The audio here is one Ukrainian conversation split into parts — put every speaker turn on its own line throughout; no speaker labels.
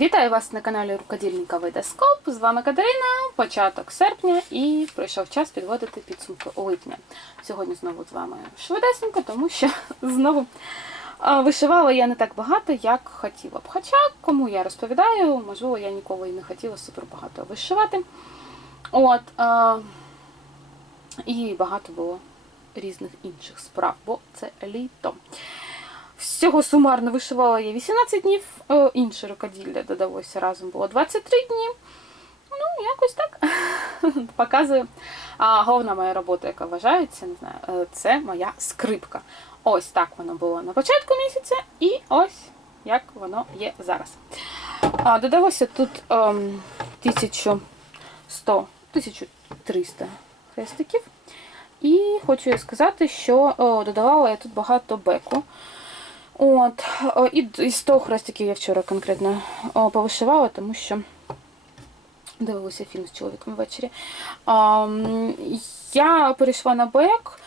Вітаю вас на каналі Рукодільника Видоскоп. З вами Катерина, початок серпня і прийшов час підводити підсумки липня. Сьогодні знову з вами швидесенько, тому що знову вишивала я не так багато, як хотіла б. Хоча, кому я розповідаю, можливо, я ніколи і не хотіла супер багато вишивати. От, і багато було різних інших справ, бо це літо. Всього сумарно вишивала я 18 днів, е, інше рукоділля додалося разом було 23 дні. Ну, якось так показую. А головна моя робота, яка вважається, не знаю, е, це моя скрипка. Ось так воно було на початку місяця, і ось як воно є зараз. А, Додалося тут ем, 1100, 1300 хрестиків. І хочу сказати, що о, додавала я тут багато беку. От, і із того хрестиків я вчора конкретно повишивала, тому що дивилася фільм з чоловіком ввечері. Я перейшла на бек,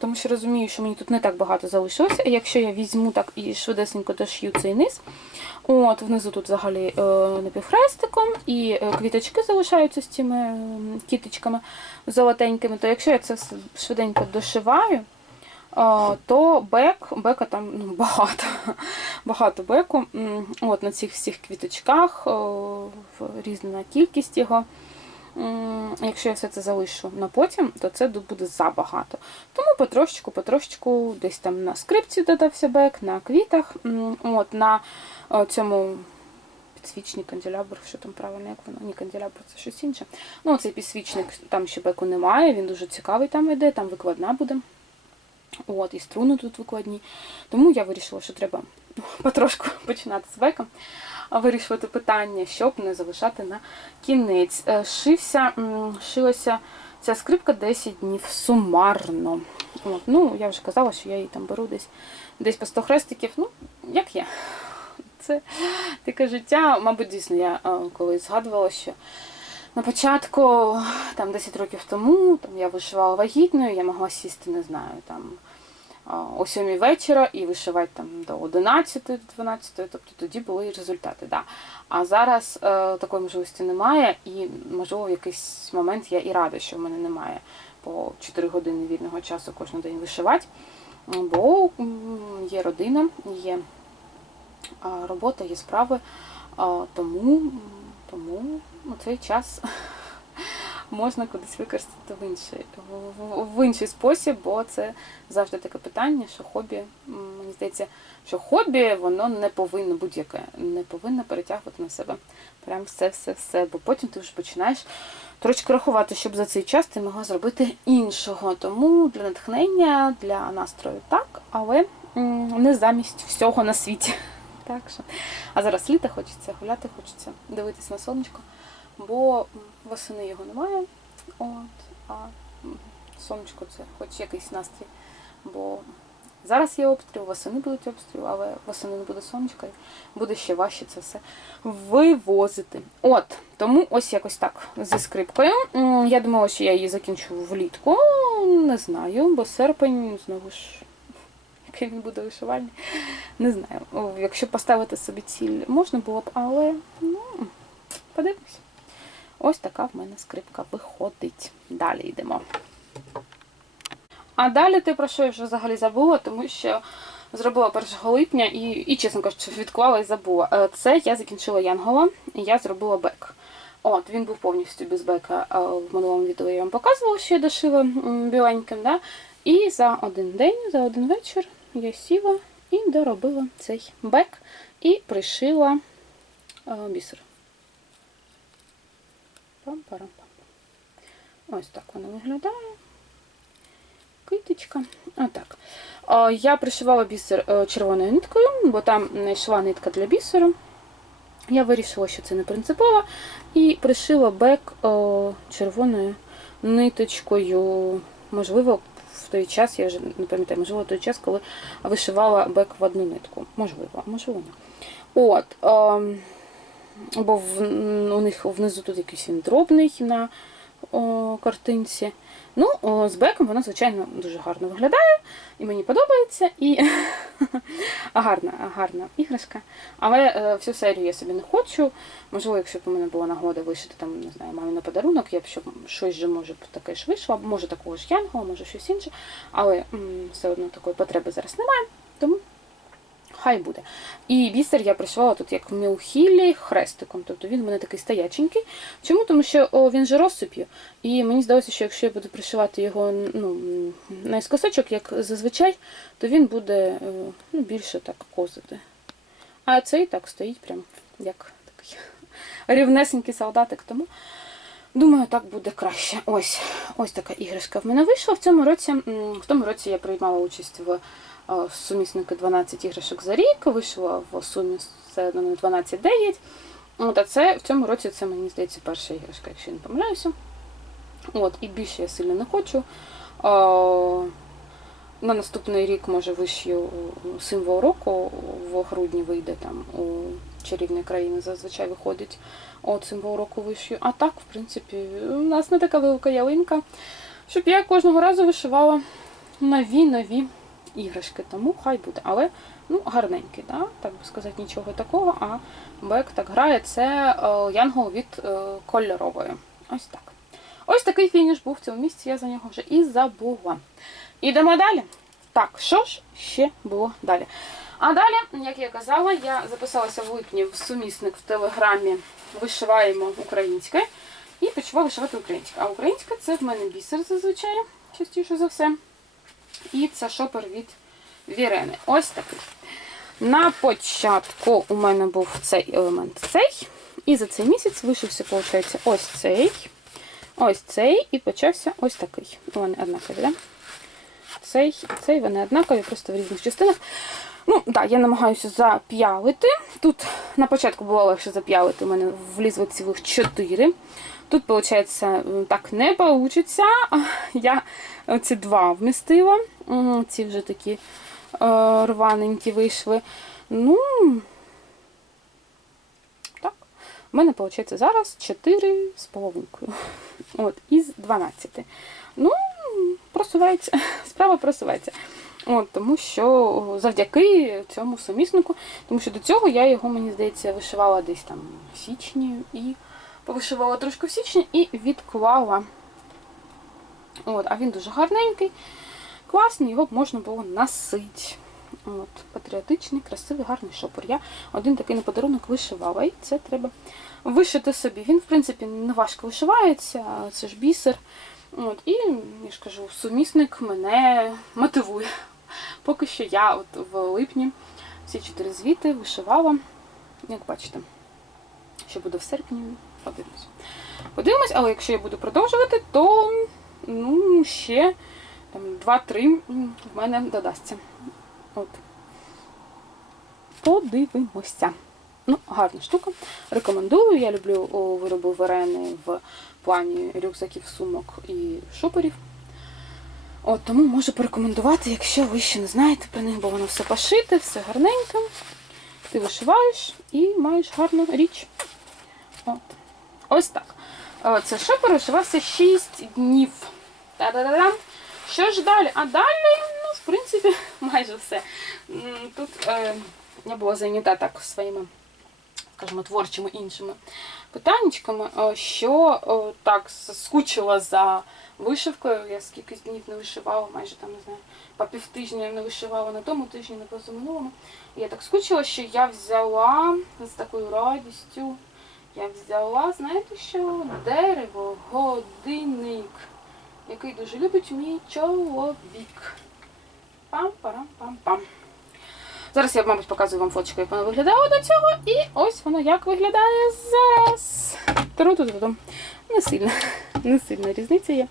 тому що розумію, що мені тут не так багато залишилося. Якщо я візьму так і швидесенько дошью цей низ, от, внизу тут взагалі е, напівхрестиком, і е, квіточки залишаються з цими кіточками золотенькими, то якщо я це швиденько дошиваю, то бек, бека там ну, багато багато беку. От На цих всіх квіточках, різна кількість його. Якщо я все це залишу на потім, то це буде забагато. Тому потрошечку, потрошечку десь там на скрипці додався бек, на квітах, от на цьому підсвічник, канделябр, що там правильно, як воно? Ні, канделябр це щось інше. Ну, цей підсвічник, там ще беку немає, він дуже цікавий там йде, там викладна буде. От, і струни тут викладні. Тому я вирішила, що треба потрошку починати з беком, а вирішувати питання, щоб не залишати на кінець. Е, Шився, шилася ця скрипка 10 днів сумарно. От, ну, я вже казала, що я її там беру десь, десь по 100 хрестиків. Ну, як є. Це таке життя. Мабуть, дійсно, я е, колись згадувала, що на початку, там 10 років тому, там я вишивала вагітною, я могла сісти, не знаю, там о 7 вечора і вишивати там до 11 12 тобто тоді були результати. Да. А зараз е, такої можливості немає, і можливо в якийсь момент я і рада, що в мене немає по 4 години вільного часу кожен день вишивати. Бо є родина, є робота, є справи, тому, тому цей час можна кудись використати в інший, в, інший спосіб, бо це завжди таке питання, що хобі, мені здається, що хобі воно не повинно будь-яке, не повинно перетягувати на себе прям все-все-все, бо потім ти вже починаєш трошки рахувати, щоб за цей час ти могла зробити іншого. Тому для натхнення, для настрою так, але не замість всього на світі. Так що. А зараз літо хочеться гуляти, хочеться дивитись на сонечко, бо восени його немає. От, а сонечко це хоч якийсь настрій. Бо зараз є обстріл, восени будуть обстріл, але восени не буде сонечка, і буде ще важче це все вивозити. От, тому ось якось так зі скрипкою. Я думала, що я її закінчу влітку. Не знаю, бо серпень знову ж. Який він буде вишивальний, не знаю. Якщо поставити собі ціль, можна було б, але ну, подивимось. Ось така в мене скрипка виходить. Далі йдемо. А далі те, про що я вже взагалі забула, тому що зробила 1 липня і, і чесно кажучи, відклала і забула. Е, Це я закінчила Янгола, і я зробила бек. От, він був повністю без бека. В минулому відео я вам показувала, що я дошила біленьким. Да? І за один день, за один вечір я сіла і доробила цей бек і пришила е, бісер. Пам-парам-пам. Ось так воно виглядає. Киточка. Отак. Я пришивала бісер е, червоною ниткою, бо там не йшла нитка для бісеру. Я вирішила, що це не принципово, і пришила бек е, червоною ниточкою. Можливо, в той час, я вже не пам'ятаю, можливо, в той час, коли вишивала бек в одну нитку. Можливо, можливо, ні. От. Бо в, у них внизу тут якийсь він дробний на о, картинці. Ну, о, з беком вона, звичайно, дуже гарно виглядає, і мені подобається. І гарна, гарна іграшка. Але е, всю серію я собі не хочу. Можливо, якщо б у мене була нагода вишити там, не знаю, мамі на подарунок, я б щоб щось же може б таке ж вийшло, може такого ж Янгова, може щось інше. Але м, все одно такої потреби зараз немає, тому хай буде. І бісер я пришивала тут як в мілхілі хрестиком. Тобто він у мене такий стояченький. Чому? Тому що о, він же розсип'ю. І мені здалося, що якщо я буду пришивати його ну, наискосочок, як зазвичай, то він буде е, ну, більше так козити. А цей так стоїть прям як такий рівнесенький солдатик. Тому думаю, так буде краще. Ось ось така іграшка в мене вийшла в цьому році. В тому році я приймала участь в сумісники 12 іграшок за рік. Вийшла в сумі все одно 12-9. От, а це в цьому році це мені здається перша іграшка, якщо я не помиляюся. От, і більше я сильно не хочу. О, на наступний рік, може, вишью символ року в грудні вийде там у чарівної країни зазвичай виходить. От символ року вишью. А так, в принципі, у нас не така велика ялинка, щоб я кожного разу вишивала нові нові іграшки. Тому хай буде. Але ну, гарненький, да? так би сказати, нічого такого. А бек так грає. Це е, янгол від е, кольорової. Ось так. Ось такий фініш був в цьому місці, я за нього вже і забула. Ідемо далі. Так, що ж ще було далі? А далі, як я казала, я записалася в липні в сумісник в телеграмі Вишиваємо українське і почала вишивати українське. А українська це в мене бісер зазвичай, частіше за все. І це шопер від Вірени. Ось такий. На початку у мене був цей елемент цей. І за цей місяць вишився, виходить, ось цей. Ось цей і почався ось такий. Вони однакові, да? Цей і цей, вони однакові, просто в різних частинах. Ну, так, я намагаюся зап'ялити. Тут на початку було легше зап'ялити, у мене влізло цілих 4. Тут, виходить, так не вийде. Я ці два вмістила. Ці вже такі е, рваненькі вийшли. Ну, так. У мене, виходить, зараз 4 з половинкою. От, із 12. Ну, просувається, справа просувається. От, тому що завдяки цьому суміснику, тому що до цього я його, мені здається, вишивала десь там в січні і повишивала трошки в січні і відклала. От, а він дуже гарненький, класний, його б можна було носити. От, патріотичний, красивий, гарний шопер. Я один такий на подарунок вишивала, і це треба вишити собі. Він, в принципі, не важко вишивається, це ж бісер. От, і я ж кажу, сумісник мене мотивує. Поки що я от в липні всі чотири звіти вишивала. Як бачите, що буде в серпні, подивимось. Подивимось, але якщо я буду продовжувати, то ну, ще там, 2-3 в мене додасться. От. Подивимося. Ну, гарна штука. Рекомендую. Я люблю вироби Верени в плані рюкзаків, сумок і шоперів. От, тому можу порекомендувати, якщо ви ще не знаєте про них, бо воно все пошите, все гарненько. Ти вишиваєш і маєш гарну річ. От. Ось так. Це шопер вишивався 6 днів. Та-да-да-дам. Що ж далі? А далі, ну, в принципі, майже все. Тут е, я була зайнята так своїми, скажімо, творчими іншими питаннячками, е, що е, так скучила за вишивкою. Я скільки днів не вишивала, майже там, не знаю, по півтижня не вишивала на тому тижні, на позаминулому. Я так скучила, що я взяла з такою радістю. Я взяла, знаєте що? Дерево, годинник, який дуже любить мій чоловік. Пам-парам-пам-пам. Зараз я, мабуть, показую вам фоточку, як воно виглядало до цього. І ось воно як виглядає зараз. тру ту ту Не сильно, не сильна різниця є.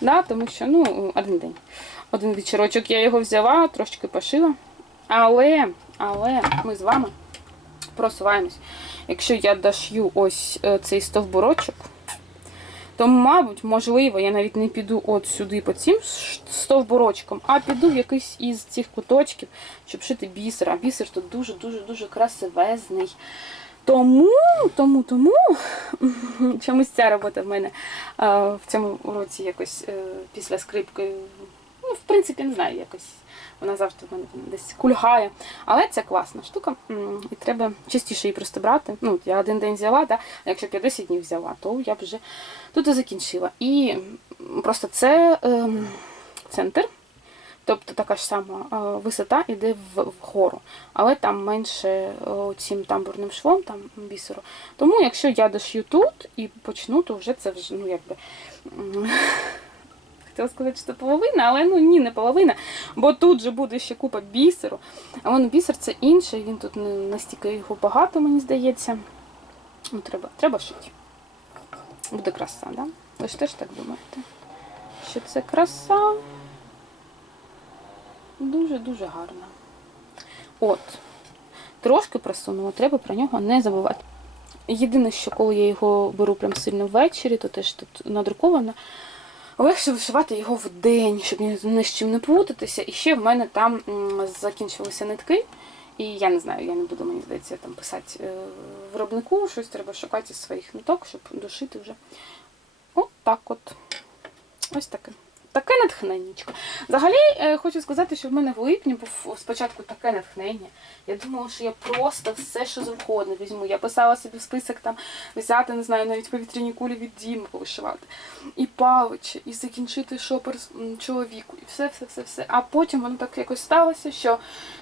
Да, тому що, ну, один день. Один вечірочок я його взяла, трошечки пошила. Але, але ми з вами просуваємось. Якщо я дошью ось е, цей стовбурочок, то, мабуть, можливо, я навіть не піду от сюди по цим ш- а піду в якийсь із цих куточків, щоб шити бісер. А бісер тут дуже-дуже-дуже красивезний. Тому, тому, тому чомусь ця робота в мене в цьому році якось е, після скрипки, ну, в принципі, не знаю, якось Вона завжди в мене там десь кульгає. Але це класна штука, і треба частіше її просто брати. Ну, я один день взяла, да? а якщо 50 днів взяла, то я б вже тут і закінчила. І просто це ем, центр. Тобто така ж сама е, висота йде вгору, але там менше е, цим тамбурним швом, там бісеру. Тому якщо я дошью тут і почну, то вже це вже, ну якби. Хотіла сказати, що це половина, але ну ні, не половина, бо тут же буде ще купа бісеру. А воно бісер це інше, він тут не настільки його багато, мені здається. Ну, треба, треба шити. Буде краса, да? Ви ж теж так думаєте? Що це краса? Дуже-дуже гарно. От. Трошки просунула, треба про нього не забувати. Єдине, що коли я його беру прям сильно ввечері, то теж тут надруковано. Легше вишивати його в день, щоб ні ні з чим не плутатися. І ще в мене там закінчилися нитки. І я не знаю, я не буду, мені здається, там писати е, виробнику, щось треба шукати із своїх ниток, щоб душити вже. От так от. Ось таке. Таке натхненнячко. Взагалі, е, хочу сказати, що в мене в липні був спочатку таке натхнення. Я думала, що я просто все, що завгодно візьму. Я писала собі в список там взяти, не знаю, навіть повітряні кулі від Діми повишивати. І павичі, і закінчити шопер чоловіку, і все, все, все, все. А потім воно так якось сталося, що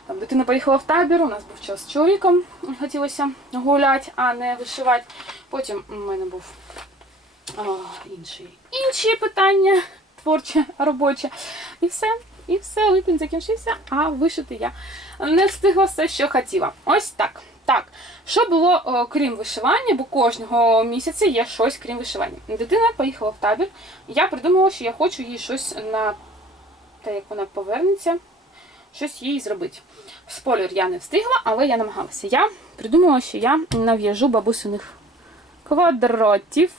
там дитина поїхала в табір, у нас був час з чоловіком, хотілося гуляти, а не вишивати. Потім у мене був а, інші, інші питання творче, робоче. І все. І все, липень закінчився, а вишити я не встигла все, що хотіла. Ось так. Так, що було о, крім вишивання, бо кожного місяця є щось крім вишивання. Дитина поїхала в табір. Я придумала, що я хочу їй щось на те, як вона повернеться, щось їй зробити. Спойлер я не встигла, але я намагалася. Я придумала, що я нав'яжу бабусиних квадратів.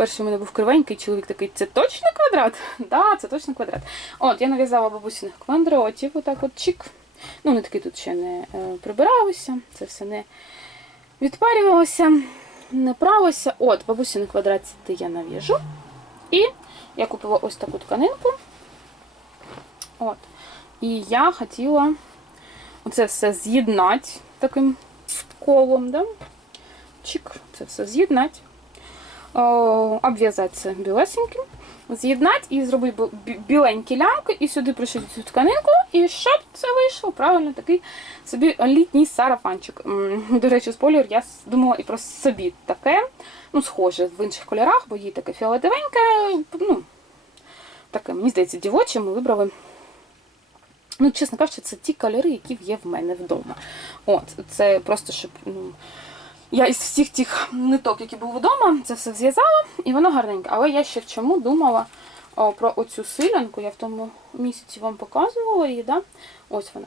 Перший у мене був кривенький чоловік такий, це точно квадрат? Да, це точно квадрат. От, я нав'язала бабусиних квадратів, отак от чик. Ну, нитки тут ще не е, прибиралися, це все не відпарювалося, не пралося. От, бабусині квадратики я нав'яжу. І я купила ось таку тканинку. От. І я хотіла оце все з'єднати таким колом, да? Чик, це все з'єднати. О, обв'язати це білесеньким, з'єднати і зробити біленькі лямки, і сюди пришити цю тканинку, і щоб це вийшло правильно такий собі літній сарафанчик. До речі, спойлер, я думала і про собі таке, ну, схоже в інших кольорах, бо їй таке фіолетовеньке, ну, таке, мені здається, дівоче ми вибрали. Ну, чесно кажучи, це ті кольори, які є в мене вдома. От, це просто щоб. Ну, я із всіх тих ниток, які були вдома, це все зв'язала, і воно гарненьке. Але я ще в чому думала о, про оцю силянку. Я в тому місяці вам показувала її, да? ось вона.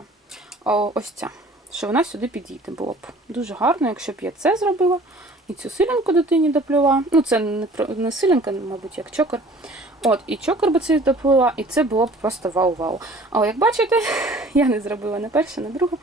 О, ось ця. Що вона сюди підійде було б дуже гарно, якщо б я це зробила. І цю силянку дитині доплила. Ну, це не, не силянка, мабуть, як чокер. От, і чокер би це доплила, і це було б просто вау-вау. Але як бачите, я не зробила не перше, не друге.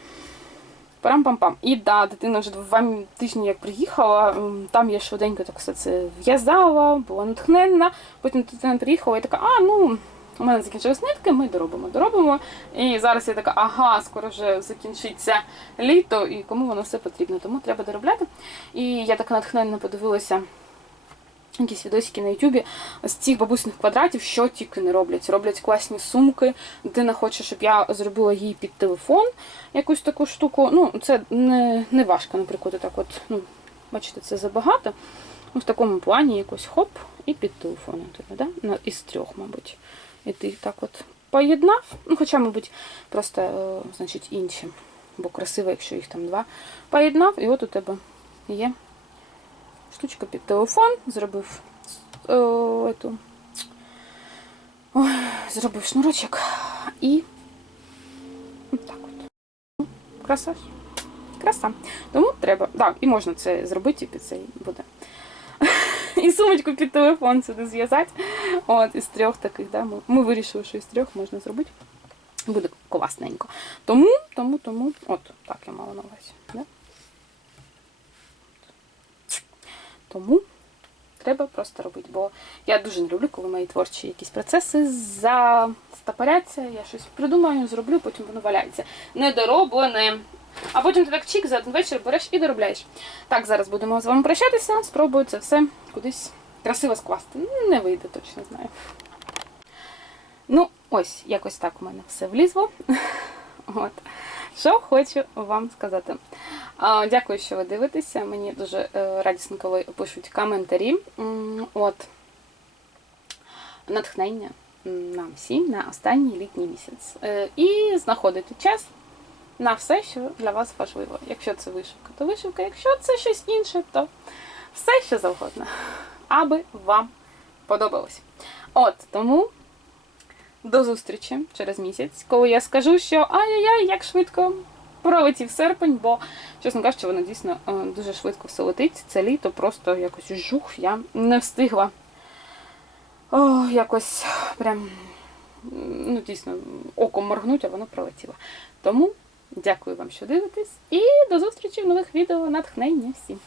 Парам-пам-пам. І да, дитина вже два тижні як приїхала, там я швиденько так все це в'язала, була натхненна. Потім дитина приїхала і така, а ну, у мене закінчились нитки, ми доробимо, доробимо. І зараз я така, ага, скоро вже закінчиться літо, і кому воно все потрібно, тому треба доробляти. І я так натхненно подивилася. Якісь відосики на Ютубі з цих бабусиних квадратів, що тільки не роблять. Роблять класні сумки. Дитина хоче, щоб я зробила їй під телефон якусь таку штуку. Ну, це не, не важко, наприклад, так от, ну, бачите, це забагато. Ну, в такому плані якось хоп і під телефоном тебе, да? На, із трьох, мабуть. І ти так от поєднав. Ну, хоча, мабуть, просто, е, значить, інші. Бо красиво, якщо їх там два. Поєднав, і от у тебе є штучка під телефон, зробив е, ету, ой, зробив шнурочок і так от. Краса. Краса. Тому треба. Так, і можна це зробити, під цей буде. І сумочку під телефон сюди зв'язати. От, із трьох таких, да. Ми, ми вирішили, що із трьох можна зробити. Буде класненько. Тому, тому, тому, от, так я мала на увазі. Да? Тому треба просто робити. Бо я дуже не люблю, коли мої творчі якісь процеси застопоряться, я щось придумаю, зроблю, потім воно валяється. Недороблене. А потім ти так чик за один вечір береш і доробляєш. Так, зараз будемо з вами прощатися. Спробую це все кудись красиво скласти. Не вийде, точно знаю. Ну, ось, якось так у мене все влізло. От. Що хочу вам сказати. Дякую, що ви дивитеся. Мені дуже е, радісно, коли пишуть коментарі. От. Натхнення нам всім на останній літній місяць. Е, І знаходити час на все, що для вас важливо. Якщо це вишивка, то вишивка. Якщо це щось інше, то все що завгодно. Аби вам подобалось. От тому до зустрічі через місяць, коли я скажу, що ай-яй-яй, як швидко пролетів серпень, бо, чесно кажучи, воно дійсно е, дуже швидко все летить. Це літо просто якось жух, я не встигла. О, якось прям, ну, дійсно, оком моргнуть, а воно пролетіло. Тому дякую вам, що дивитесь, і до зустрічі в нових відео натхнення всім!